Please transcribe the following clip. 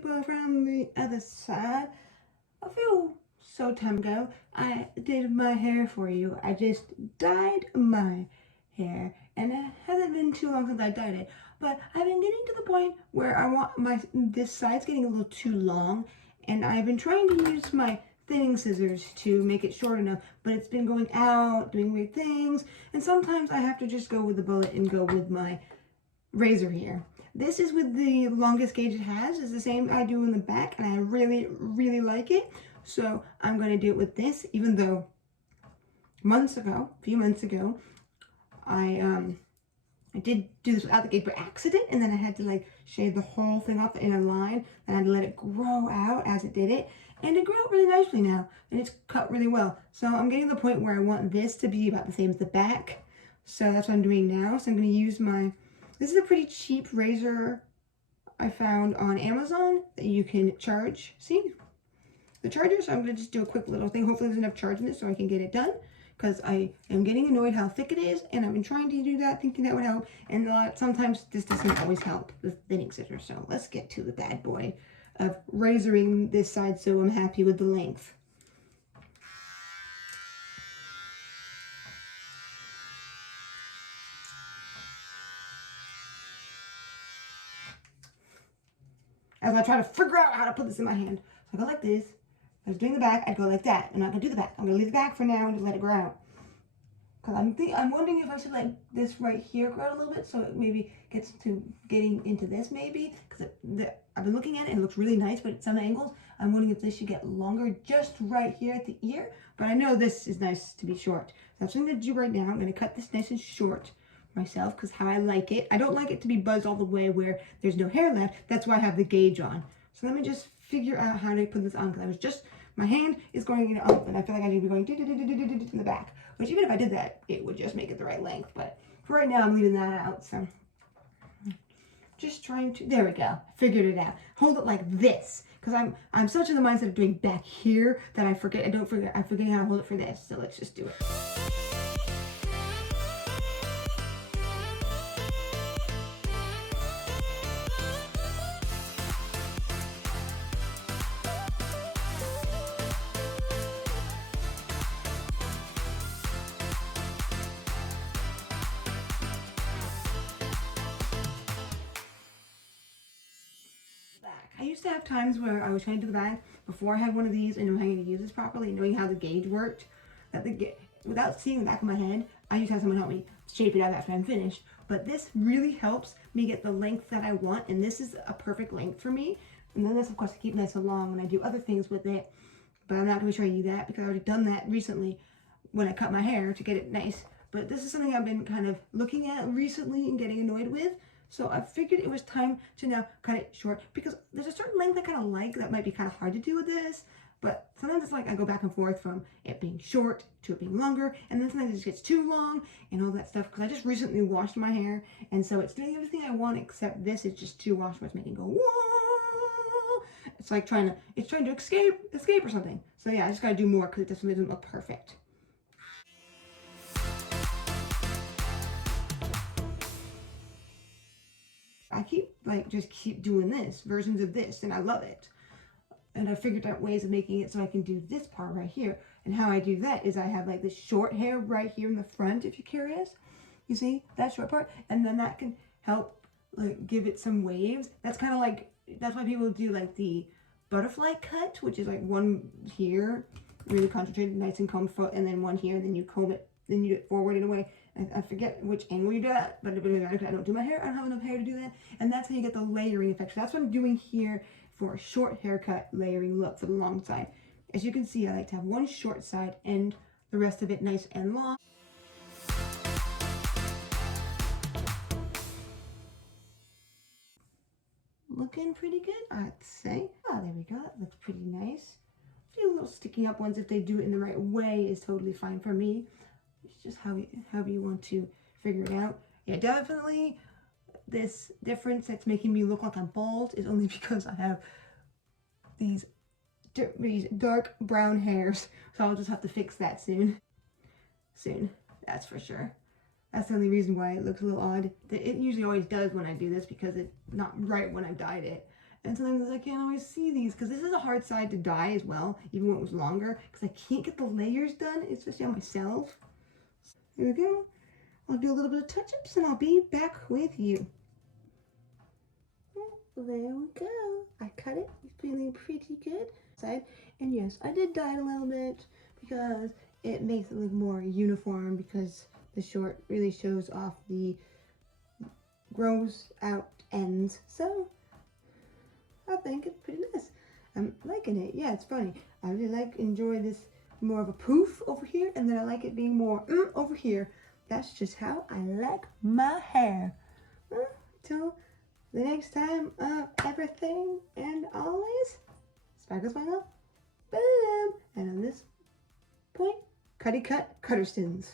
people from the other side. A few so time ago, I did my hair for you. I just dyed my hair, and it hasn't been too long since I dyed it. But I've been getting to the point where I want this side's getting a little too long, and I've been trying to use my thinning scissors to make it short enough, but it's been going out, doing weird things, and sometimes I have to just go with the bullet and go with my razor here. This is with the longest gauge it has. It's the same I do in the back, and I really, really like it. So I'm going to do it with this, even though a few months ago, I did do this without the gauge by accident, and then I had to like shave the whole thing off the inner line, and I had to let it grow out as it did it, and it grew out really nicely now, and it's cut really well. So I'm getting to the point where I want this to be about the same as the back. So that's what I'm doing now. So I'm going to use this is a pretty cheap razor I found on Amazon that you can charge. See? The charger, so I'm going to just do a quick little thing. Hopefully there's enough charge in this so I can get it done, because I am getting annoyed how thick it is, and I've been trying to do that, thinking that would help, and sometimes this doesn't always help, the thinning scissors. So let's get to the bad boy of razoring this side so I'm happy with the length. As I try to figure out how to put this in my hand. So I go like this. If I was doing the back, I'd go like that. I'm not going to do the back. I'm going to leave the back for now and just let it grow out. Because I'm wondering if I should let this right here grow out a little bit so it maybe gets to getting into this maybe. Because I've been looking at it and it looks really nice, but at some angles, I'm wondering if this should get longer just right here at the ear. But I know this is nice to be short. So that's what I'm going to do right now. I'm going to cut this nice and short myself because how I like it. I don't like it to be buzzed all the way where there's no hair left. That's why I have the gauge on. So let me just figure out how to put this on, because my hand is going up and I feel like I should be going in the back, which even if I did that, it would just make it the right length. But for right now, I'm leaving that out. So just trying to, there we go. I figured it out. Hold it like this, because I'm such in the mindset of doing back here that I forget how to hold it for this. So let's just do it. I used to have times where I was trying to do the back before I had one of these and knowing how to use this properly, knowing how the gauge worked, without seeing the back of my head. I used to have someone help me shape it out after I'm finished. But this really helps me get the length that I want, and this is a perfect length for me. And then this, of course, I keep nice and long when I do other things with it. But I'm not going to show you that because I've already done that recently when I cut my hair to get it nice. But this is something I've been kind of looking at recently and getting annoyed with. So I figured it was time to now cut it short, because there's a certain length I kind of like that might be kind of hard to do with this. But sometimes it's like I go back and forth from it being short to it being longer, and then sometimes it just gets too long and all that stuff, because I just recently washed my hair, and so it's doing everything I want except this is just too washed where it's making it go whoa. It's like trying to escape or something. So yeah, I just gotta do more because it just doesn't look perfect. I keep doing this, versions of this, and I love it. And I figured out ways of making it so I can do this part right here. And how I do that is I have like this short hair right here in the front, if you're curious. You see that short part? And then that can help like give it some waves. That's kind of like, that's why people do like the butterfly cut, which is like one here, really concentrated, nice and combed foot, and then one here, and then you comb it, then you do it forward in a way. I forget which angle you do that, but it doesn't matter because I don't do my hair. I don't have enough hair to do that. And that's how you get the layering effect. So that's what I'm doing here for a short haircut layering look for the long side. As you can see, I like to have one short side and the rest of it nice and long. Looking pretty good, I'd say. Oh, there we go. That looks pretty nice. A few little sticking up ones, if they do it in the right way, is totally fine for me. It's just how you want to figure it out. Yeah, definitely this difference that's making me look like I'm bald is only because I have these dark brown hairs. So I'll just have to fix that soon. That's for sure. That's the only reason why it looks a little odd. It usually always does when I do this because it's not right when I dyed it. And sometimes I can't always see these because this is a hard side to dye as well, even when it was longer, because I can't get the layers done, especially on myself. Here we go. I'll do a little bit of touch-ups and I'll be back with you. There we go. I cut it. It's feeling pretty good. And yes, I did dye it a little bit because it makes it look more uniform, because the short really shows off the grows out ends. So I think it's pretty nice. I'm liking it. Yeah, it's funny. I really enjoy this more of a poof over here, and then I like it being more over here. That's just how I like my hair. Well, till the next time of everything and always, sparkle, sparkle, boom. And on this point, cutty cut, Cutterstons.